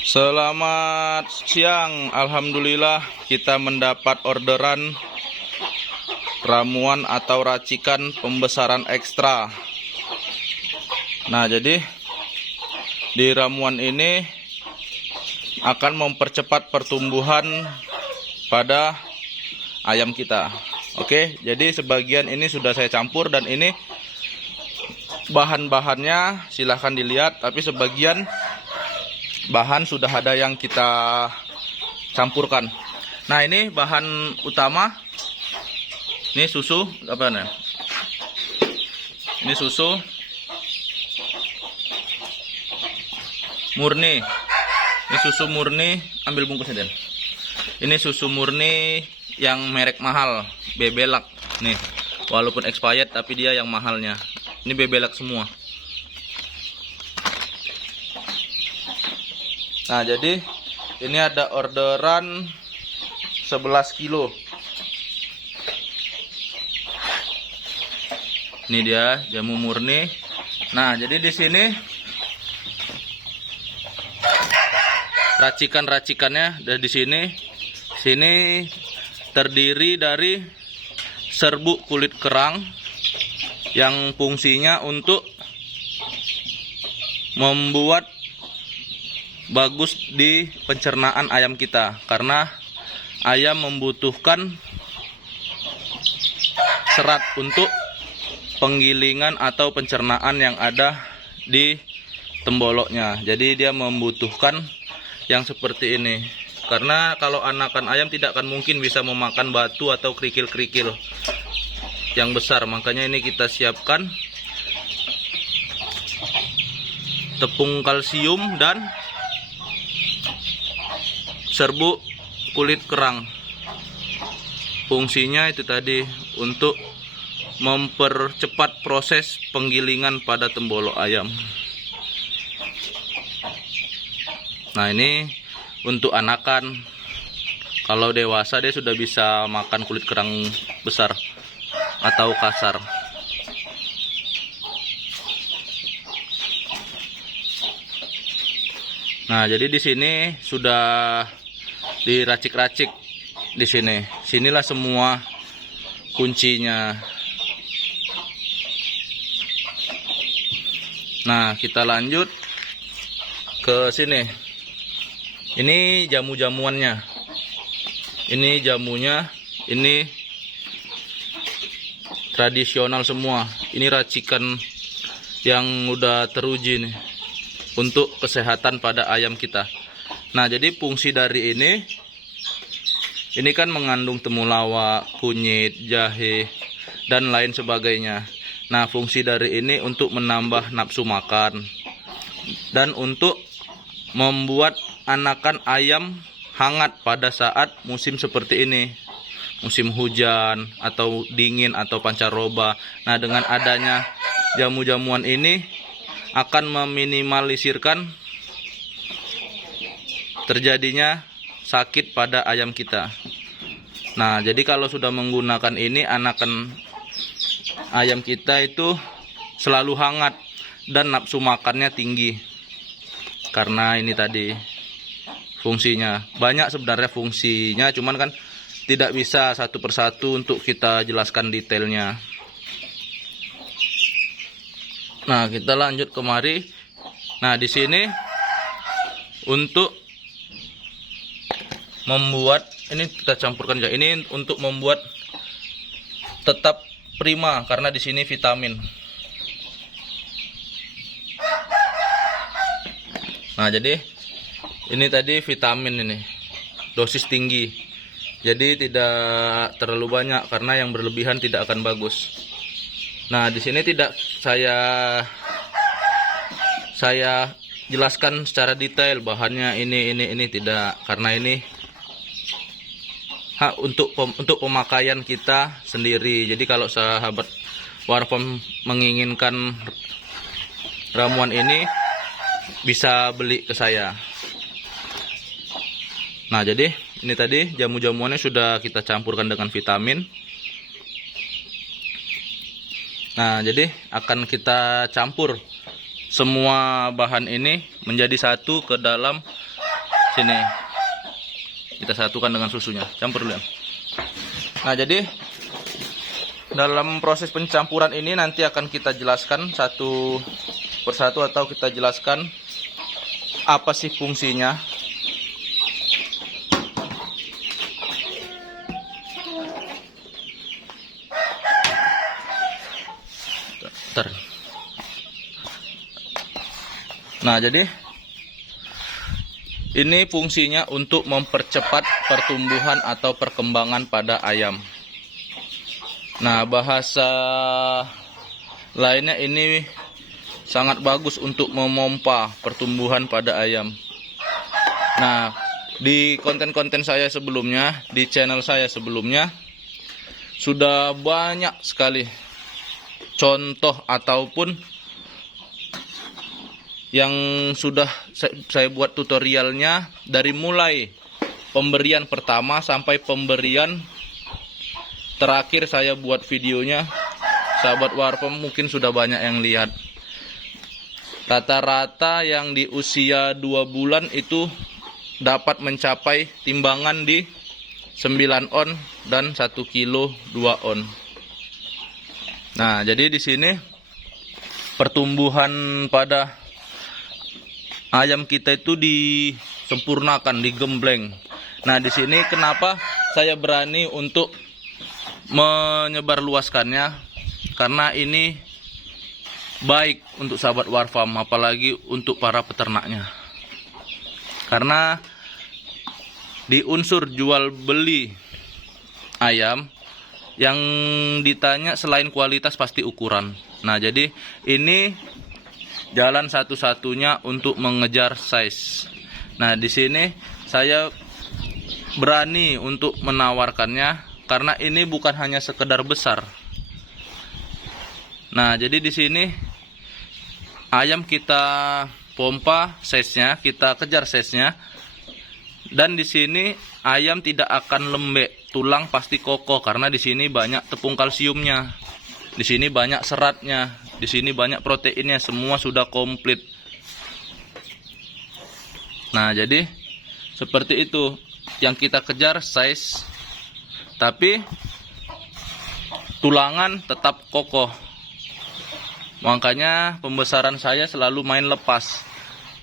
Selamat siang. Alhamdulillah kita mendapat orderan ramuan atau racikan pembesaran ekstra. Nah, jadi di ramuan ini akan mempercepat pertumbuhan pada ayam kita. Oke, jadi sebagian ini sudah saya campur dan ini bahan-bahannya silahkan dilihat, tapi sebagian bahan sudah ada yang kita campurkan. Nah, ini bahan utama. Ini susu apa nih? Ini susu murni. Ini susu murni, ambil bungkusnya, Den. Ini susu murni yang merek mahal, Bebelac. Nih, walaupun expired tapi dia yang mahalnya. Ini Bebelac semua. Nah, jadi ini ada orderan 11 kilo. Ini dia jamu murni. Nah, jadi di sini racikan-racikannya dari sini. Sini terdiri dari serbuk kulit kerang yang fungsinya untuk membuat bagus di pencernaan ayam kita, karena ayam membutuhkan serat untuk penggilingan atau pencernaan yang ada di temboloknya. Jadi dia membutuhkan yang seperti ini, karena kalau anakan ayam tidak akan mungkin bisa memakan batu atau kerikil-kerikil yang besar. Makanya ini kita siapkan tepung kalsium dan serbuk kulit kerang. Fungsinya itu tadi untuk mempercepat proses penggilingan pada tembolok ayam. Nah, ini untuk anakan. Kalau dewasa dia sudah bisa makan kulit kerang besar atau kasar. Nah, jadi di sini sudah diracik-racik di sini. Sinilah semua kuncinya. Nah, kita lanjut ke sini. Ini jamu-jamuannya. Ini jamunya, ini tradisional semua. Ini racikan yang udah teruji nih untuk kesehatan pada ayam kita. Nah, jadi fungsi dari ini kan mengandung temulawak, kunyit, jahe, dan lain sebagainya. Nah, fungsi dari ini untuk menambah nafsu makan dan untuk membuat anakan ayam hangat pada saat musim seperti ini, musim hujan atau dingin atau pancaroba. Nah, dengan adanya jamu-jamuan ini akan meminimalisirkan terjadinya sakit pada ayam kita. Nah, jadi kalau sudah menggunakan ini, anakan ayam kita itu selalu hangat dan nafsu makannya tinggi. Karena ini tadi fungsinya. Banyak sebenarnya fungsinya, cuman kan tidak bisa satu persatu untuk kita jelaskan detailnya. Nah, kita lanjut kemari. Nah, di sini untuk membuat, ini kita campurkan ya. Ini untuk membuat tetap prima, karena di sini vitamin. Nah, jadi ini tadi vitamin, ini dosis tinggi. Jadi tidak terlalu banyak, karena yang berlebihan tidak akan bagus. Nah, di sini tidak saya jelaskan secara detail bahannya ini tidak, karena ini untuk pemakaian kita sendiri. Jadi kalau sahabat Warfarm menginginkan ramuan ini, bisa beli ke saya. Nah, jadi ini tadi jamu-jamuannya sudah kita campurkan dengan vitamin. Nah, jadi akan kita campur semua bahan ini menjadi satu ke dalam sini. Kita satukan dengan susunya. Campur dulu ya. Nah, jadi dalam proses pencampuran ini nanti akan kita jelaskan satu persatu, atau kita jelaskan apa sih fungsinya. Nah, jadi ini fungsinya untuk mempercepat pertumbuhan atau perkembangan pada ayam. Nah, bahasa lainnya ini sangat bagus untuk memompa pertumbuhan pada ayam. Nah, di konten-konten saya sebelumnya, di channel saya sebelumnya, sudah banyak sekali contoh ataupun yang sudah saya buat tutorialnya, dari mulai pemberian pertama sampai pemberian terakhir saya buat videonya. Sahabat Warfam mungkin sudah banyak yang lihat. Rata-rata yang di usia 2 bulan itu dapat mencapai timbangan di 9 on dan 1 kilo 2 on. Nah, jadi di sini pertumbuhan pada ayam kita itu disempurnakan, digembleng. Nah, di sini kenapa saya berani untuk menyebarluaskannya? Karena ini baik untuk sahabat Warfam, apalagi untuk para peternaknya. Karena di unsur jual beli ayam, yang ditanya selain kualitas pasti ukuran. Nah, jadi ini jalan satu-satunya untuk mengejar size. Nah, di sini saya berani untuk menawarkannya karena ini bukan hanya sekedar besar. Nah, jadi di sini ayam kita pompa size-nya, kita kejar size-nya. Dan di sini ayam tidak akan lembek, tulang pasti kokoh karena di sini banyak tepung kalsiumnya. Di sini banyak seratnya, di sini banyak proteinnya, semua sudah komplit. Nah, jadi seperti itu yang kita kejar, size, tapi tulangan tetap kokoh. Makanya pembesaran saya selalu main lepas.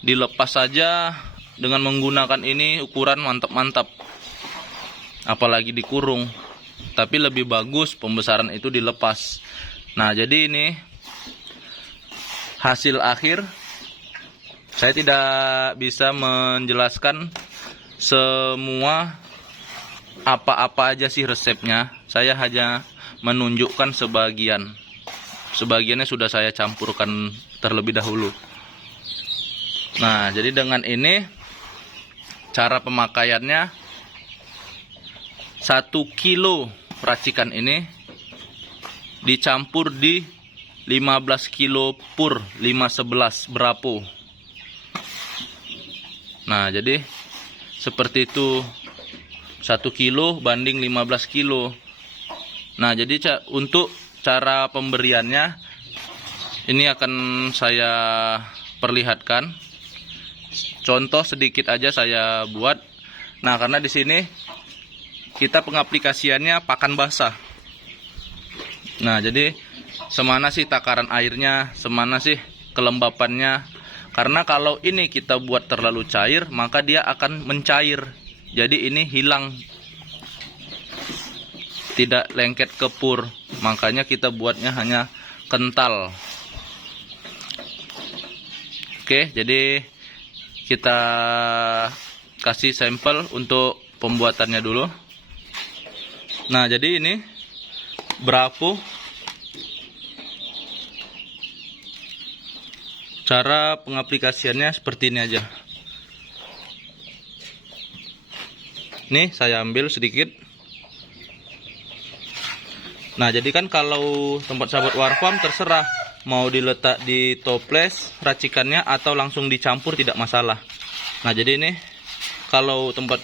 Dilepas saja dengan menggunakan ini ukuran mantap-mantap. Apalagi dikurung. Tapi lebih bagus pembesaran itu dilepas. Nah, jadi ini hasil akhir. Saya tidak bisa menjelaskan semua apa-apa aja sih resepnya. Saya hanya menunjukkan sebagian. Sebagiannya sudah saya campurkan terlebih dahulu. Nah, jadi dengan ini cara pemakaiannya, 1 kilo racikan ini dicampur di 15 kilo pur 511 berapo. Nah, jadi seperti itu, 1 kilo banding 15 kilo. Nah, jadi untuk cara pemberiannya ini akan saya perlihatkan. Contoh sedikit aja saya buat. Nah, karena di sini kita pengaplikasiannya pakan basah. Nah, jadi semana sih takaran airnya, semana sih kelembapannya. Karena kalau ini kita buat terlalu cair, maka dia akan mencair. Jadi ini hilang, tidak lengket ke pur. Makanya kita buatnya hanya kental. Oke, jadi kita kasih sampel untuk pembuatannya dulu. Nah, jadi ini berapo. Cara pengaplikasiannya seperti ini aja. Nih, saya ambil sedikit. Nah, jadi kan kalau tempat sahabat Warfam terserah mau diletak di toples racikannya atau langsung dicampur, tidak masalah. Nah, jadi ini kalau tempat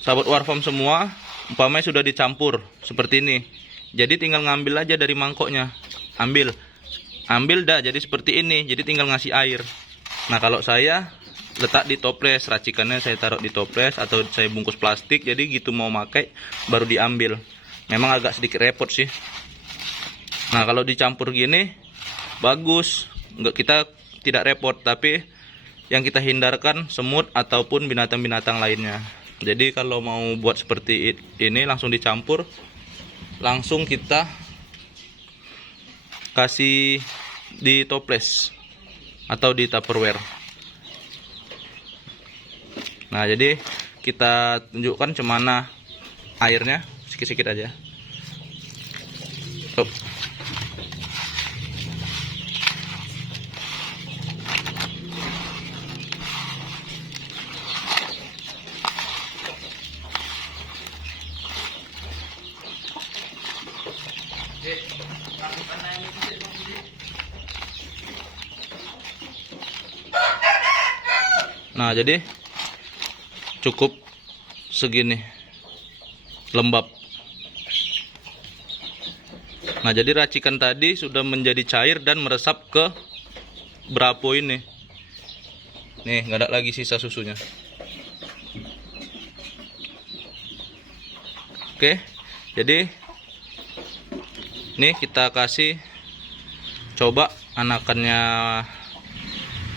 sahabat Warfam semua umpamanya sudah dicampur seperti ini. Jadi tinggal ngambil aja dari mangkoknya. Ambil ambil dah jadi seperti ini, jadi tinggal ngasih air. Nah kalau saya letak di toples, racikannya saya taruh di toples atau saya bungkus plastik, jadi gitu mau pakai baru diambil. Memang agak sedikit repot sih. Nah kalau dicampur gini bagus, nggak, kita tidak repot, tapi yang kita hindarkan semut ataupun binatang-binatang lainnya. Jadi kalau mau buat seperti ini langsung dicampur, langsung kita kasih di toples atau di tupperware. Nah jadi kita tunjukkan cemana airnya, sikit-sikit aja. Up. Nah jadi cukup segini lembab. Nah jadi racikan tadi sudah menjadi cair dan meresap ke bravo ini. Nih nggak ada lagi sisa susunya. Oke, jadi nih kita kasih coba anakannya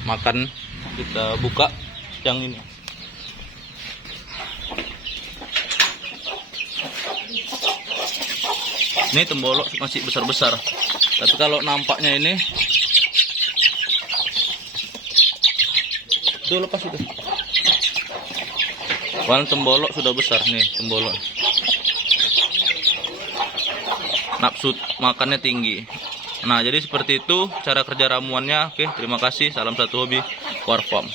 makan. Kita buka yang ini. Ini tembolok masih besar-besar, tapi kalau nampaknya ini tuh lepas itu. Wal tembolok sudah besar nih, tembolok. Nafsu makannya tinggi. Nah, jadi seperti itu cara kerja ramuannya. Oke, terima kasih. Salam satu hobi, Warfarm.